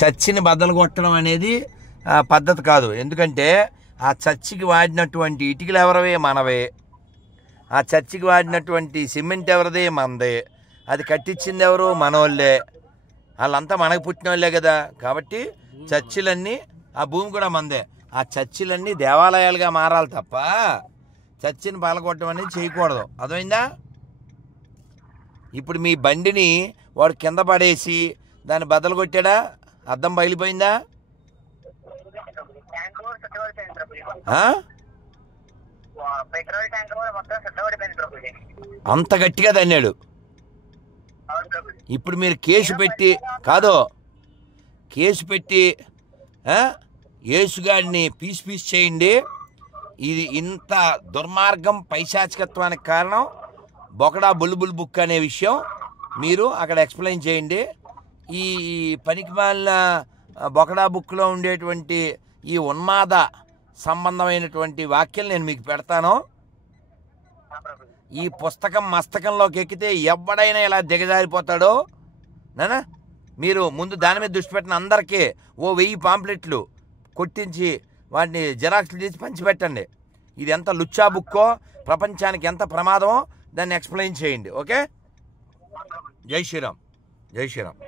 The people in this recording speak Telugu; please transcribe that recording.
చర్చిని బద్దలు కొట్టడం అనేది పద్ధతి కాదు. ఎందుకంటే ఆ చర్చికి వాడినటువంటి ఇటుకలు ఎవరవే? మనవే. ఆ చర్చికి వాడినటువంటి సిమెంట్ ఎవరిదే? మనదే. అది కట్టించింది ఎవరు? మనోళ్ళే. వాళ్ళంతా మనకు పుట్టిన వాళ్ళే కదా. కాబట్టి చర్చిలన్నీ, ఆ భూమి కూడా మనదే. ఆ చర్చిలన్నీ దేవాలయాలుగా మారాలి తప్ప చర్చిని పగలగొట్టడం అనేది చేయకూడదు. అర్థమైందా? ఇప్పుడు మీ బండిని వాడు కింద పడేసి దాన్ని బద్దలు కొట్టాడా? అద్దం బయలిపోయిందా? అంత గట్టిగా తన్నాడు. ఇప్పుడు మీరు కేసు పెట్టి యేసుగాడిని పీస్ చేయండి. ఇది ఇంత దుర్మార్గం, పైశాచికత్వానికి కారణం బొకడా బుల్బుల్ బుక్ అనే విషయం మీరు అక్కడ ఎక్స్ప్లెయిన్ చేయండి. ఈ పనికిమాలిన బొకడా బుక్లో ఉండేటువంటి ఈ ఉన్మాద సంబంధమైనటువంటి వాక్యాలు నేను మీకు పెడతాను. ఈ పుస్తకం మస్తకంలోకి ఎక్కితే ఎవడైనా ఇలా దిగజారిపోతాడో నానా. మీరు ముందు దాని మీద దృష్టి పెట్టిన అందరికీ 1000 పాంప్లెట్లు కొట్టించి వాటిని జిరాక్స్లు తీసి పంచిపెట్టండి. ఇది ఎంత లుచ్చా బుక్కో, ప్రపంచానికి ఎంత ప్రమాదమో దాన్ని ఎక్స్ప్లెయిన్ చేయండి. ఓకే? జై శ్రీరామ్. జై శ్రీరామ్.